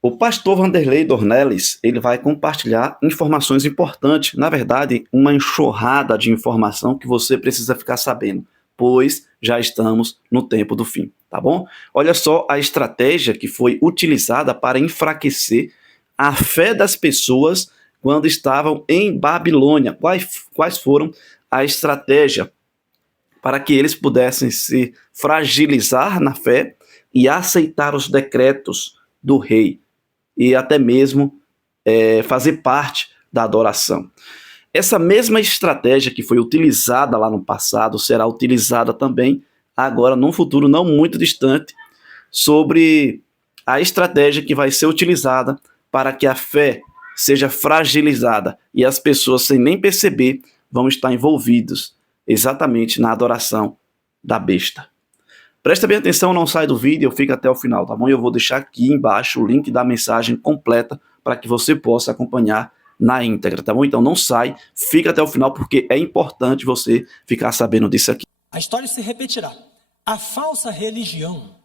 O pastor Vanderlei Dornelles, ele vai compartilhar informações importantes, na verdade, uma enxurrada de informação que você precisa ficar sabendo, pois já estamos no tempo do fim, tá bom? Olha só a estratégia que foi utilizada para enfraquecer a fé das pessoas quando estavam em Babilônia. Quais foram a estratégia para que eles pudessem se fragilizar na fé e aceitar os decretos do rei e até mesmo fazer parte da adoração. Essa mesma estratégia que foi utilizada lá no passado será utilizada também agora, num futuro não muito distante, sobre a estratégia que vai ser utilizada para que a fé seja fragilizada e as pessoas, sem nem perceber, vão estar envolvidos exatamente na adoração da besta. Presta bem atenção, não sai do vídeo, fica até o final, tá bom? Eu vou deixar aqui embaixo o link da mensagem completa para que você possa acompanhar na íntegra, tá bom? Então não sai, fica até o final porque é importante você ficar sabendo disso aqui. A história se repetirá. A falsa religião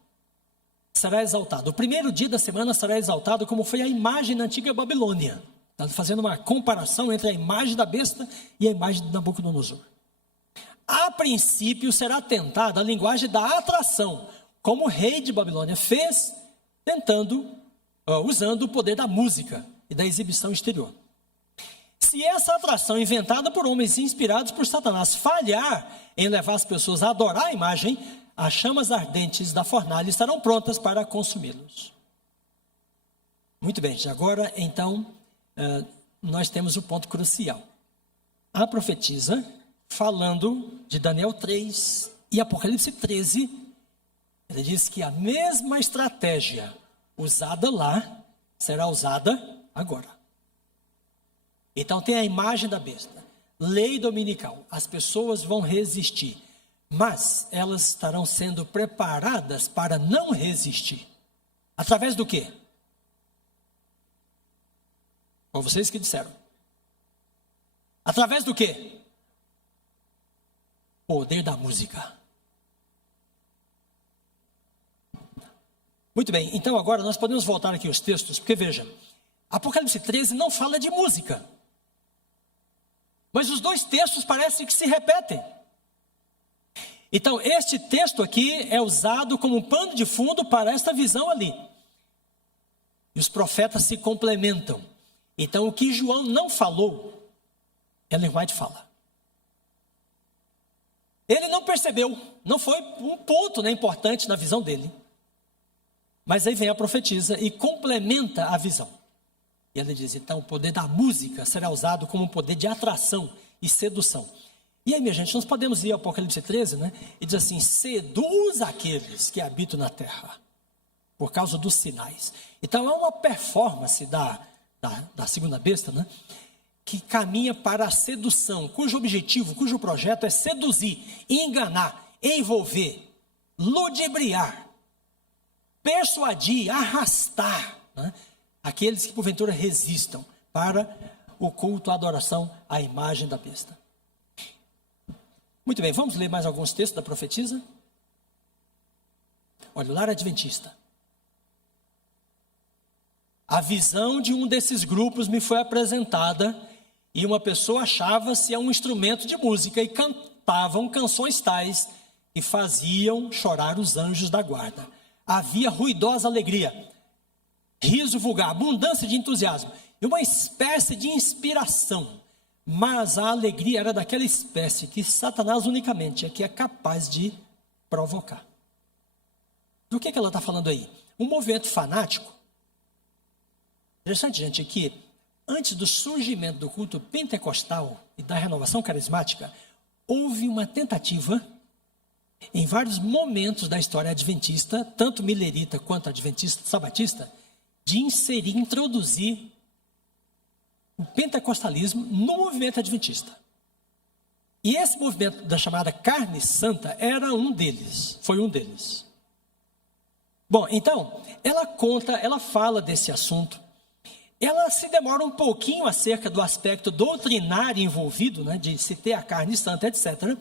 será exaltada. O primeiro dia da semana será exaltado como foi a imagem na antiga Babilônia. Está fazendo uma comparação entre a imagem da besta e a imagem de Nabucodonosor. A princípio será tentada a linguagem da atração, como o rei de Babilônia fez, usando o poder da música e da exibição exterior. Se essa atração inventada por homens inspirados por Satanás falhar em levar as pessoas a adorar a imagem, as chamas ardentes da fornalha estarão prontas para consumi-los. Muito bem, agora então nós temos o ponto crucial. A profetisa, falando de Daniel 3 e Apocalipse 13, ele diz que a mesma estratégia usada lá será usada agora. Então tem a imagem da besta, lei dominical, as pessoas vão resistir, mas elas estarão sendo preparadas para não resistir. Através do quê? Foi vocês que disseram. Através do quê? Poder da música. Muito bem, então agora nós podemos voltar aqui aos textos, porque veja, Apocalipse 13 não fala de música. Mas os dois textos parecem que se repetem. Então, este texto aqui é usado como um pano de fundo para esta visão ali. E os profetas se complementam. Então, o que João não falou, Ellen White fala. Ele não percebeu, não foi um ponto, né, importante na visão dele. Mas aí vem a profetisa e complementa a visão. E ele diz, então, o poder da música será usado como um poder de atração e sedução. E aí, minha gente, nós podemos ir ao Apocalipse 13, né? E diz assim, seduz aqueles que habitam na terra, por causa dos sinais. Então, é uma performance da segunda besta, né? Que caminha para a sedução, cujo objetivo, cujo projeto é seduzir, enganar, envolver, ludibriar, persuadir, arrastar, né? Aqueles que porventura resistam para o culto, a adoração, à imagem da besta. Muito bem, vamos ler mais alguns textos da profetisa? Olha, o lar adventista. A visão de um desses grupos me foi apresentada e uma pessoa achava-se a um instrumento de música e cantavam canções tais que faziam chorar os anjos da guarda. Havia ruidosa alegria, riso vulgar, abundância de entusiasmo e uma espécie de inspiração. Mas a alegria era daquela espécie que Satanás unicamente é que é capaz de provocar. Do que ela está falando aí? Um movimento fanático. Interessante, gente, é que antes do surgimento do culto pentecostal e da renovação carismática, houve uma tentativa em vários momentos da história adventista, tanto milerita quanto adventista, sabatista, de inserir, introduzir o pentecostalismo no movimento adventista. E esse movimento da chamada carne santa era um deles, foi um deles. Bom, então, ela fala desse assunto, ela se demora um pouquinho acerca do aspecto doutrinário envolvido, né, de se ter a carne santa, etc.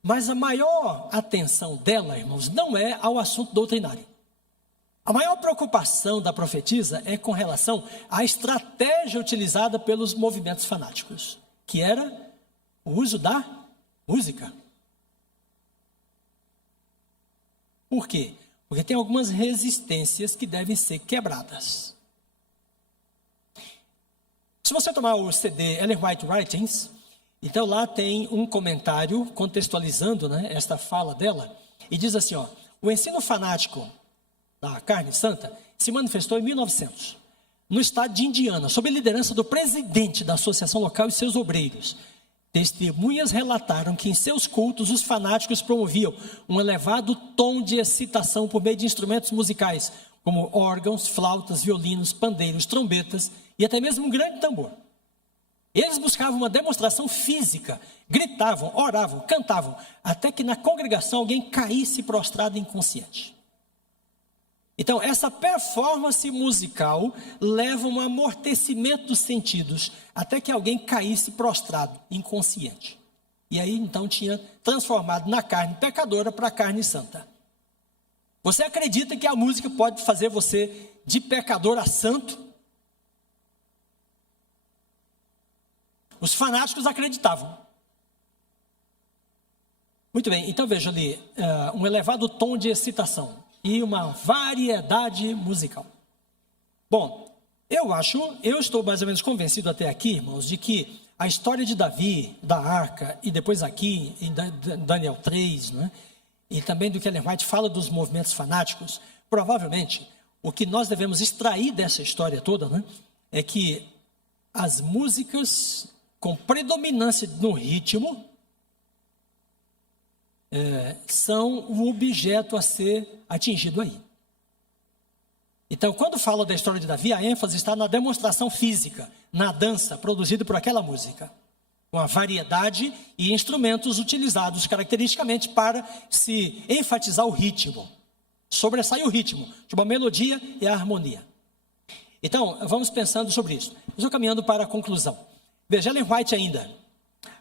Mas a maior atenção dela, irmãos, não é ao assunto doutrinário. A maior preocupação da profetisa é com relação à estratégia utilizada pelos movimentos fanáticos, que era o uso da música. Por quê? Porque tem algumas resistências que devem ser quebradas. Se você tomar o CD Ellen White Writings, então lá tem um comentário contextualizando, né, esta fala dela, e diz assim, ó, o ensino fanático da carne santa se manifestou em 1900, no estado de Indiana, sob a liderança do presidente da associação local e seus obreiros. Testemunhas relataram que em seus cultos os fanáticos promoviam um elevado tom de excitação por meio de instrumentos musicais, como órgãos, flautas, violinos, pandeiros, trombetas e até mesmo um grande tambor. Eles buscavam uma demonstração física, gritavam, oravam, cantavam, até que na congregação alguém caísse prostrado inconsciente. Então, essa performance musical leva um amortecimento dos sentidos, até que alguém caísse prostrado, inconsciente. E aí, então, tinha transformado na carne pecadora para a carne santa. Você acredita que a música pode fazer você de pecador a santo? Os fanáticos acreditavam. Muito bem, então veja ali, um elevado tom de excitação e uma variedade musical. Bom, eu estou mais ou menos convencido até aqui, irmãos, de que a história de Davi, da arca, e depois aqui em Daniel 3, né, e também do que Ellen White fala dos movimentos fanáticos, provavelmente o que nós devemos extrair dessa história toda, né, é que as músicas com predominância no ritmo são o objeto a ser atingido aí. Então, quando fala da história de Davi, a ênfase está na demonstração física, na dança produzida por aquela música, com a variedade e instrumentos utilizados caracteristicamente para se enfatizar o ritmo, sobressair o ritmo, tipo a melodia e a harmonia. Então, vamos pensando sobre isso. Estou caminhando para a conclusão. Veja, Ellen White ainda.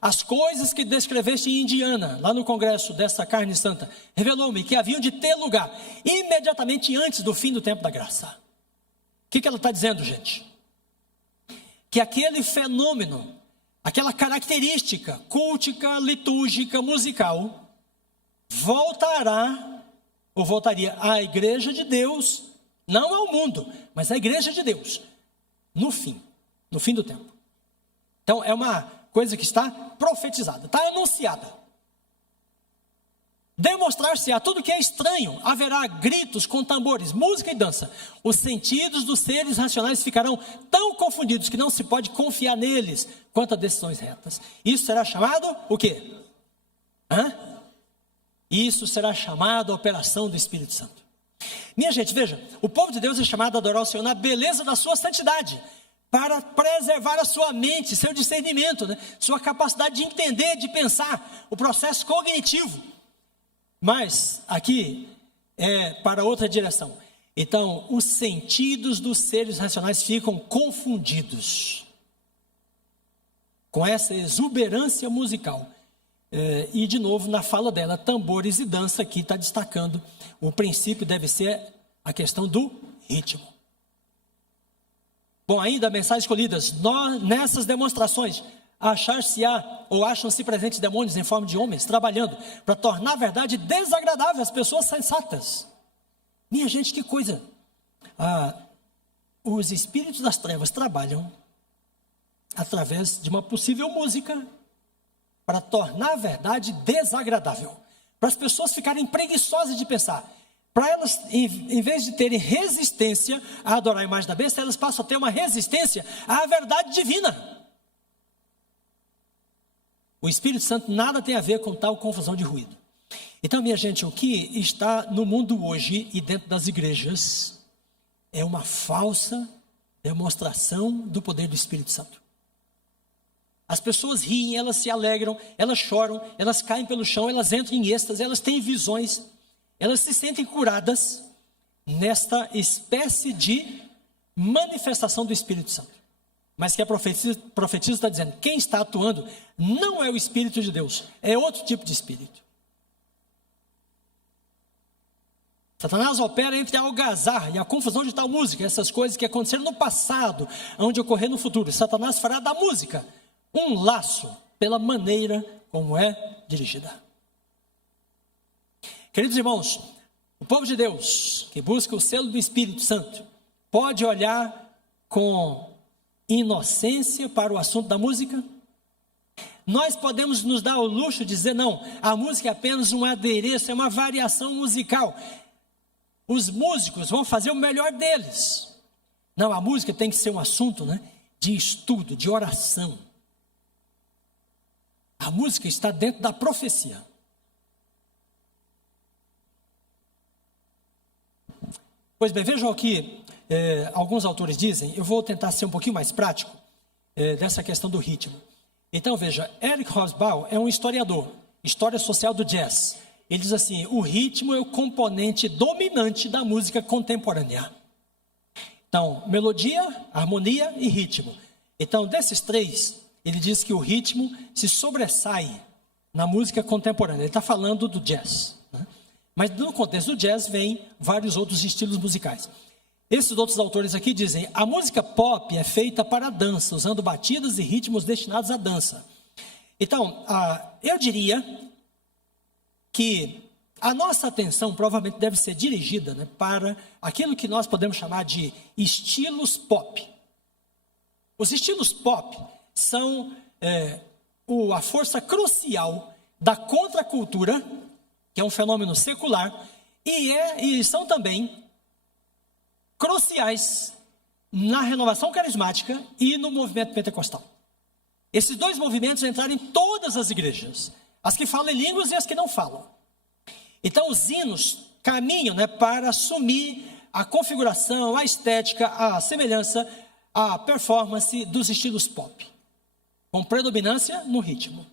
As coisas que descreveste em Indiana, lá no congresso dessa carne santa, revelou-me que haviam de ter lugar imediatamente antes do fim do tempo da graça. O que ela está dizendo, gente? Que aquele fenômeno, aquela característica cultica, litúrgica, musical, voltaria à igreja de Deus, não ao mundo, mas à igreja de Deus, no fim do tempo. Então, é uma coisa que está profetizada, está anunciada. Demonstrar-se a tudo que é estranho, haverá gritos com tambores, música e dança. Os sentidos dos seres racionais ficarão tão confundidos que não se pode confiar neles quanto a decisões retas. Isso será chamado o quê? Isso será chamado a operação do Espírito Santo. Minha gente, veja, o povo de Deus é chamado a adorar o Senhor na beleza da sua santidade, para preservar a sua mente, seu discernimento, né? Sua capacidade de entender, de pensar, o processo cognitivo. Mas aqui é para outra direção. Então, os sentidos dos seres racionais ficam confundidos com essa exuberância musical. E de novo, na fala dela, tambores e dança, aqui está destacando, o princípio deve ser a questão do ritmo. Bom, ainda mensagens escolhidas, nessas demonstrações, acham-se presentes demônios em forma de homens, trabalhando para tornar a verdade desagradável às pessoas sensatas. Minha gente, que coisa! Os espíritos das trevas trabalham através de uma possível música para tornar a verdade desagradável, para as pessoas ficarem preguiçosas de pensar. Para elas, em vez de terem resistência a adorar a imagem da besta, elas passam a ter uma resistência à verdade divina. O Espírito Santo nada tem a ver com tal confusão de ruído. Então, minha gente, o que está no mundo hoje e dentro das igrejas é uma falsa demonstração do poder do Espírito Santo. As pessoas riem, elas se alegram, elas choram, elas caem pelo chão, elas entram em êxtase, elas têm visões. Elas se sentem curadas nesta espécie de manifestação do Espírito Santo. Mas que a profetisa está dizendo, quem está atuando não é o Espírito de Deus, é outro tipo de Espírito. Satanás opera entre a algazarra e a confusão de tal música, essas coisas que aconteceram no passado, onde ocorrer no futuro. Satanás fará da música um laço pela maneira como é dirigida. Queridos irmãos, o povo de Deus, que busca o selo do Espírito Santo, pode olhar com inocência para o assunto da música? Nós podemos nos dar o luxo de dizer, não, a música é apenas um adereço, é uma variação musical. Os músicos vão fazer o melhor deles. Não, a música tem que ser um assunto, né, de estudo, de oração. A música está dentro da profecia. Pois bem, vejam o que alguns autores dizem. Eu vou tentar ser um pouquinho mais prático dessa questão do ritmo. Então veja, Eric Hobsbawm é um historiador, história social do jazz. Ele diz assim, o ritmo é o componente dominante da música contemporânea. Então, melodia, harmonia e ritmo. Então, desses três, ele diz que o ritmo se sobressai na música contemporânea. Ele está falando do jazz, né? Mas no contexto do jazz vem vários outros estilos musicais. Esses outros autores aqui dizem, a música pop é feita para a dança, usando batidas e ritmos destinados à dança. Então, eu diria que a nossa atenção provavelmente deve ser dirigida, né, para aquilo que nós podemos chamar de estilos pop. Os estilos pop são a força crucial da contracultura, que é um fenômeno secular, e são também cruciais na renovação carismática e no movimento pentecostal. Esses dois movimentos entraram em todas as igrejas, as que falam em línguas e as que não falam. Então os hinos caminham, né, para assumir a configuração, a estética, a semelhança, a performance dos estilos pop, com predominância no ritmo.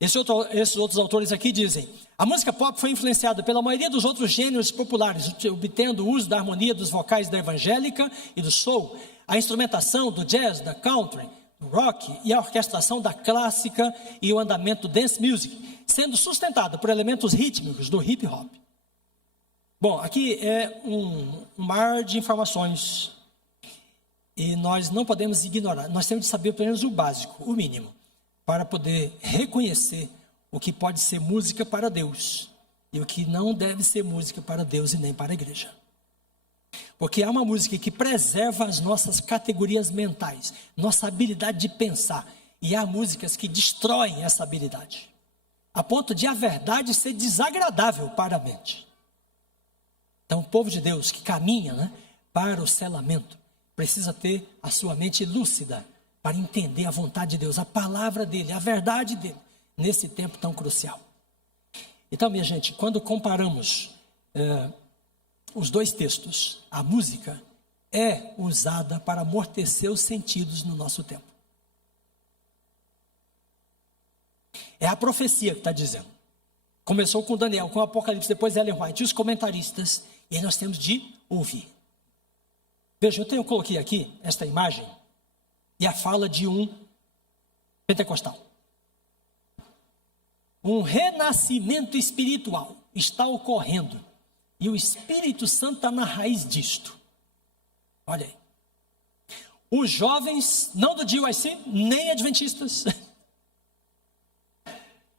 Esses outros autores aqui dizem, a música pop foi influenciada pela maioria dos outros gêneros populares, obtendo o uso da harmonia dos vocais da evangélica e do soul, a instrumentação do jazz, da country, do rock e a orquestração da clássica e o andamento do dance music, sendo sustentada por elementos rítmicos do hip hop. Bom, aqui é um mar de informações e nós não podemos ignorar, nós temos de saber pelo menos o básico, o mínimo, para poder reconhecer o que pode ser música para Deus e o que não deve ser música para Deus e nem para a igreja. Porque há uma música que preserva as nossas categorias mentais, nossa habilidade de pensar, e há músicas que destroem essa habilidade, a ponto de a verdade ser desagradável para a mente. Então o povo de Deus que caminha, né, para o selamento, precisa ter a sua mente lúcida, para entender a vontade de Deus, a palavra dele, a verdade dele, nesse tempo tão crucial. Então, minha gente, quando comparamos os dois textos, a música é usada para amortecer os sentidos no nosso tempo. É a profecia que está dizendo. Começou com Daniel, com o Apocalipse, depois Ellen White e os comentaristas, e aí nós temos de ouvir. Veja, eu coloquei aqui esta imagem, e a fala de um pentecostal. Um renascimento espiritual está ocorrendo. E o Espírito Santo está na raiz disto. Olha aí. Os jovens, não do GYC, nem adventistas,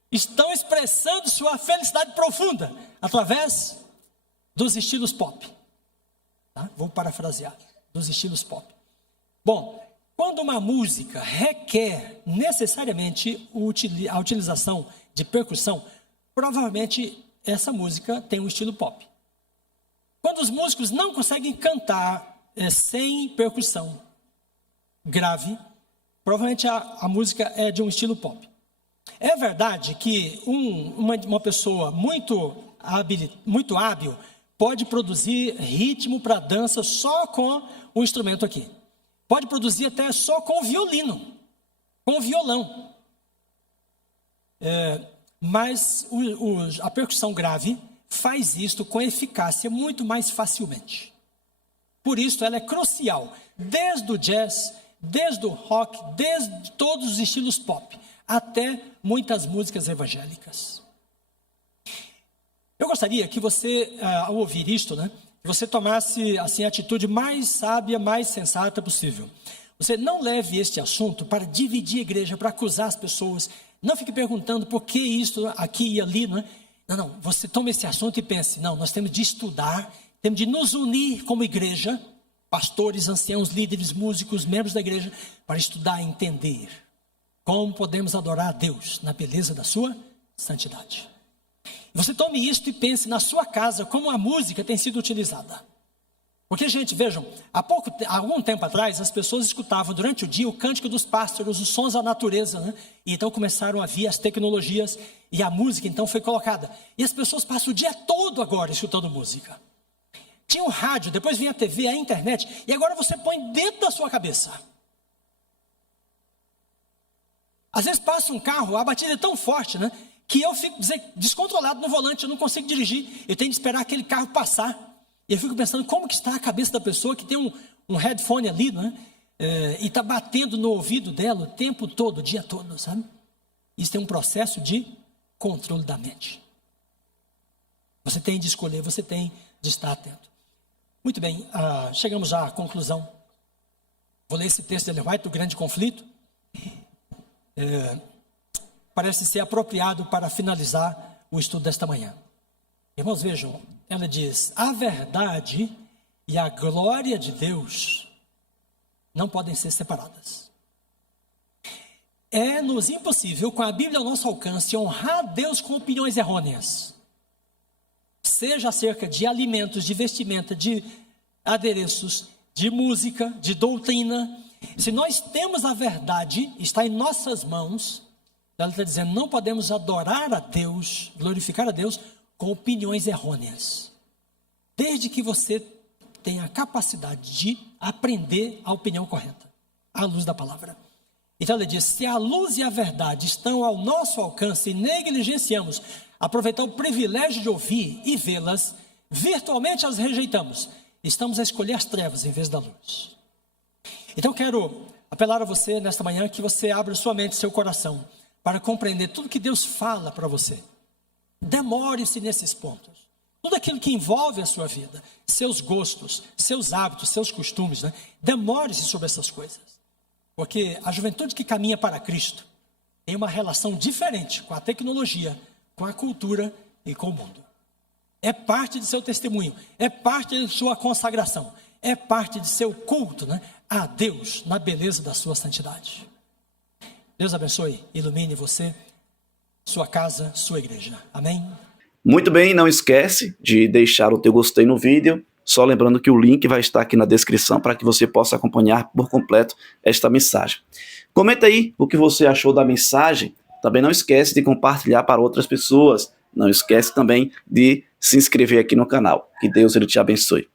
estão expressando sua felicidade profunda através dos estilos pop. Tá? Vou parafrasear. Dos estilos pop. Bom, quando uma música requer necessariamente a utilização de percussão, provavelmente essa música tem um estilo pop. Quando os músicos não conseguem cantar sem percussão grave, provavelmente a música é de um estilo pop. É verdade que uma pessoa muito hábil pode produzir ritmo para dança só com o instrumento aqui. Pode produzir até só com o violino, com o violão. Mas a percussão grave faz isto com eficácia muito mais facilmente. Por isso ela é crucial, desde o jazz, desde o rock, desde todos os estilos pop, até muitas músicas evangélicas. Eu gostaria que você, ao ouvir isto, né, você tomasse assim, a atitude mais sábia, mais sensata possível. Você não leve este assunto para dividir a igreja, para acusar as pessoas. Não fique perguntando por que isso aqui e ali. Não, não. Você toma esse assunto e pense, não, nós temos de estudar, temos de nos unir como igreja, pastores, anciãos, líderes, músicos, membros da igreja, para estudar e entender como podemos adorar a Deus na beleza da sua santidade. Você tome isto e pense na sua casa como a música tem sido utilizada. Porque, gente, vejam, há algum tempo atrás, as pessoas escutavam durante o dia o cântico dos pássaros, os sons da natureza, né? E então começaram a vir as tecnologias e a música então foi colocada. E as pessoas passam o dia todo agora escutando música. Tinha o rádio, depois vinha a TV, a internet, e agora você põe dentro da sua cabeça. Às vezes passa um carro, a batida é tão forte, né? Que eu fico descontrolado no volante, eu não consigo dirigir, eu tenho de esperar aquele carro passar. E eu fico pensando como que está a cabeça da pessoa que tem um headphone ali, né? E está batendo no ouvido dela o tempo todo, o dia todo, sabe? Isso tem um processo de controle da mente. Você tem de escolher, você tem de estar atento. Muito bem, chegamos já à conclusão. Vou ler esse texto de Ellen White, do Grande Conflito. Parece ser apropriado para finalizar o estudo desta manhã. Irmãos, vejam, ela diz, a verdade e a glória de Deus não podem ser separadas. É-nos impossível, com a Bíblia ao nosso alcance, honrar a Deus com opiniões errôneas. Seja acerca de alimentos, de vestimenta, de adereços, de música, de doutrina. Se nós temos a verdade, está em nossas mãos, ela está dizendo, não podemos adorar a Deus, glorificar a Deus, com opiniões errôneas. Desde que você tenha a capacidade de aprender a opinião correta, à luz da palavra. Então ele diz, se a luz e a verdade estão ao nosso alcance e negligenciamos aproveitar o privilégio de ouvir e vê-las, virtualmente as rejeitamos. Estamos a escolher as trevas em vez da luz. Então quero apelar a você nesta manhã que você abra sua mente e seu coração para compreender tudo que Deus fala para você. Demore-se nesses pontos. Tudo aquilo que envolve a sua vida, seus gostos, seus hábitos, seus costumes, né? Demore-se sobre essas coisas. Porque a juventude que caminha para Cristo tem uma relação diferente com a tecnologia, com a cultura e com o mundo. É parte de seu testemunho, é parte de sua consagração, é parte de seu culto, né? A Deus na beleza da sua santidade. Deus abençoe, ilumine você, sua casa, sua igreja. Amém? Muito bem, não esquece de deixar o teu gostei no vídeo, só lembrando que o link vai estar aqui na descrição para que você possa acompanhar por completo esta mensagem. Comenta aí o que você achou da mensagem, também não esquece de compartilhar para outras pessoas, não esquece também de se inscrever aqui no canal. Que Deus ele te abençoe.